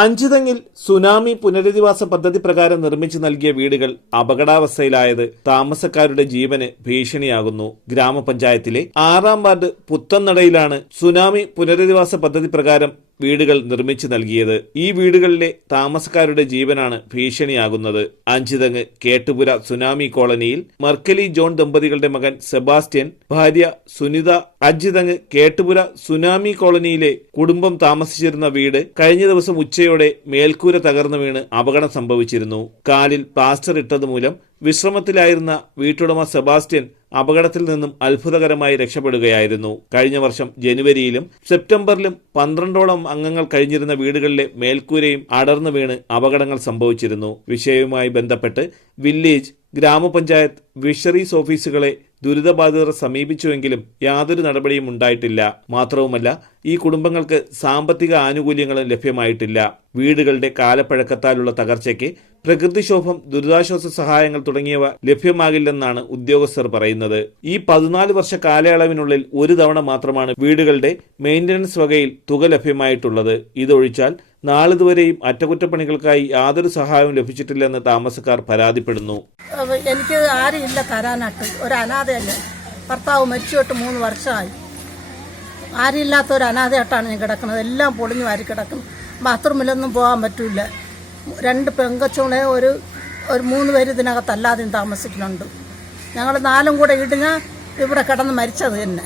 അഞ്ചുതെങ്ങിൽ tsunami പുനരധിവാസ പദ്ധതി പ്രകാരം നിർമ്മിച്ചു നൽകിയ വീടുകൾ അപകടാവസ്ഥയിലായത് താമസക്കാരുടെ ജീവന് ഭീഷണിയാകുന്നു. ഗ്രാമപഞ്ചായത്തിലെ ആറാം വാർഡ് പുത്തന്നടയിലാണ് സുനാമി പുനരധിവാസ പദ്ധതി പ്രകാരം വീടുകൾ നിർമ്മിച്ചു നൽകിയത്. ഈ വീടുകളിലെ താമസക്കാരുടെ ജീവനാണ് ഭീഷണിയാകുന്നത്. അഞ്ചിതങ്ങ് കേട്ടുപുര സുനാമി കോളനിയിൽ മർക്കലി ജോൺ ദമ്പതികളുടെ മകൻ സെബാസ്റ്റ്യൻ ഭാര്യ സുനിത അഞ്ചിതങ്ങ് കേട്ടുപുര സുനാമി കോളനിയിലെ കുടുംബം താമസിച്ചിരുന്ന വീട് കഴിഞ്ഞ ദിവസം ഉച്ചയോടെ മേൽക്കൂര തകർന്നു വീണ് അപകടം സംഭവിച്ചിരുന്നു. കാലിൽ പ്ലാസ്റ്റർ ഇട്ടതുമൂലം വിശ്രമത്തിലായിരുന്ന വീട്ടുടമ സെബാസ്റ്റ്യൻ അപകടത്തിൽ നിന്നും അത്ഭുതകരമായി രക്ഷപ്പെടുകയായിരുന്നു. കഴിഞ്ഞ വർഷം ജനുവരിയിലും സെപ്റ്റംബറിലും പന്ത്രണ്ടോളം അംഗങ്ങൾ കഴിഞ്ഞിരുന്ന വീടുകളിലെ മേൽക്കൂരയും അടർന്നു വീണ് അപകടങ്ങൾ സംഭവിച്ചിരുന്നു. വിഷയവുമായി ബന്ധപ്പെട്ട് വില്ലേജ് ഗ്രാമപഞ്ചായത്ത് ഫിഷറീസ് ഓഫീസുകളെ ദുരിതബാധിതർ സമീപിച്ചുവെങ്കിലും യാതൊരു നടപടിയും ഉണ്ടായിട്ടില്ല. മാത്രവുമല്ല ഈ കുടുംബങ്ങൾക്ക് സാമ്പത്തിക ആനുകൂല്യങ്ങളും ലഭ്യമായിട്ടില്ല. വീടുകളുടെ കാലപ്പഴക്കത്താലുള്ള തകർച്ചയ്ക്ക് പ്രകൃതിക്ഷോഭം ദുരിതാശ്വാസ സഹായങ്ങൾ തുടങ്ങിയവ ലഭ്യമാകില്ലെന്നാണ് ഉദ്യോഗസ്ഥർ പറയുന്നത്. ഈ പതിനാല് വർഷ കാലയളവിനുള്ളിൽ ഒരു തവണ മാത്രമാണ് വീടുകളുടെ മെയിന്റനൻസ് വകയിൽ തുക ലഭ്യമായിട്ടുള്ളത്. ഇതൊഴിച്ചാൽ നാളിതുവരെയും അറ്റകുറ്റപ്പണികൾക്കായി യാതൊരു സഹായവും ലഭിച്ചിട്ടില്ലെന്ന് താമസക്കാർ പരാതിപ്പെടുന്നു. എനിക്ക് ഇല്ല തരാനായിട്ട്. ഒരു അനാഥയല്ലേ ഭർത്താവ് മരിച്ചുവിട്ട് മൂന്ന് വർഷമായി. ആരുമില്ലാത്ത ഒരു അനാഥയായിട്ടാണ് ഞാൻ കിടക്കുന്നത്. എല്ലാം പൊളിഞ്ഞു വാരി കിടക്കും ബാത്റൂമിലൊന്നും പോകാൻ പറ്റില്ല രണ്ട് പെങ്കച്ചൂണെ ഒരു ഒരു മൂന്ന് പേര് ഇതിനകത്ത് അല്ലാതെയും താമസിക്കുന്നുണ്ട്. ഞങ്ങൾ നാലും കൂടെ ഇടിഞ്ഞാൽ ഇവിടെ കിടന്ന് മരിച്ചത് തന്നെ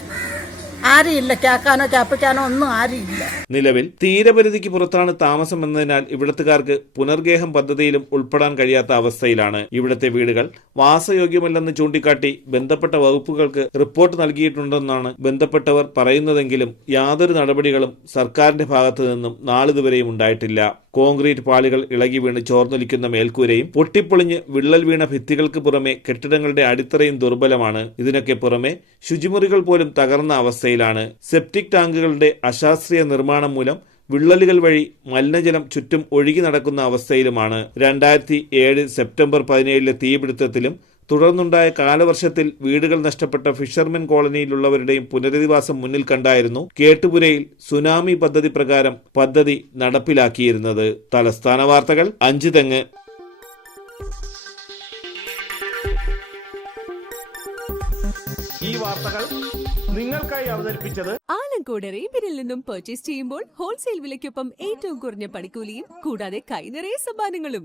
ആരുമില്ല. കേൾക്കാനോ കേൾപ്പിക്കാനോ ഒന്നും ആരുമില്ല. നിലവിൽ തീരപരിധിക്ക് പുറത്താണ് താമസം എന്നതിനാൽ ഇവിടത്തുകാർക്ക് പുനർഗേഹം പദ്ധതിയിലും ഉൾപ്പെടാൻ കഴിയാത്ത അവസ്ഥയിലാണ് ഇവിടത്തെ വീടുകൾ. വാസയോഗ്യമല്ലെന്ന് ചൂണ്ടിക്കാട്ടി ബന്ധപ്പെട്ട വകുപ്പുകൾക്ക് റിപ്പോർട്ട് നൽകിയിട്ടുണ്ടെന്നാണ് ബന്ധപ്പെട്ടവർ പറയുന്നതെങ്കിലും യാതൊരു നടപടികളും സർക്കാരിന്റെ ഭാഗത്തു നിന്നും നാളിതുവരെയും ഉണ്ടായിട്ടില്ല. കോൺക്രീറ്റ് പാളികൾ ഇളകി വീണ് ചോർന്നൊലിക്കുന്ന മേൽക്കൂരയും പൊട്ടിപ്പൊളിഞ്ഞ് വിള്ളൽ വീണ ഭിത്തികൾക്ക് പുറമെ കെട്ടിടങ്ങളുടെ അടിത്തറയും ദുർബലമാണ്. ഇതിനൊക്കെ പുറമെ ശുചിമുറികൾ പോലും തകർന്ന അവസ്ഥയിലാണ്. സെപ്റ്റിക് ടാങ്കുകളുടെ അശാസ്ത്രീയ നിർമ്മാണം മൂലം വിള്ളലുകൾ വഴി മലിനജലം ചുറ്റും ഒഴുകി നടക്കുന്ന അവസ്ഥയിലുമാണ്. രണ്ടായിരത്തി ഏഴ് സെപ്റ്റംബർ പതിനേഴിലെ തീപിടുത്തത്തിലും തുടർന്നുണ്ടായ കാലവർഷത്തിൽ വീടുകൾ നഷ്ടപ്പെട്ട ഫിഷർമെൻ കോളനിയിലുള്ളവരുടെയും പുനരധിവാസം മുന്നിൽ കണ്ടായിരുന്നു കേട്ടുപുരയിൽ സുനാമി പദ്ധതി പ്രകാരം പദ്ധതി നടപ്പിലാക്കിയിരുന്നത്. തലസ്ഥാന വാർത്തകൾ അഞ്ചു തെങ്ങ്. ഈ വാർത്തകൾ നിങ്ങൾക്കായി അവതരിപ്പിച്ചത് ആലങ്കോട് റേബിനിൽ നിന്നും പർച്ചേസ് ചെയ്യുമ്പോൾ ഹോൾസെയിൽ വിലയ്ക്കൊപ്പം ഏറ്റവും കുറഞ്ഞ പണിക്കൂലിയും കൂടാതെ കൈനിറയ സമ്മാനങ്ങളും.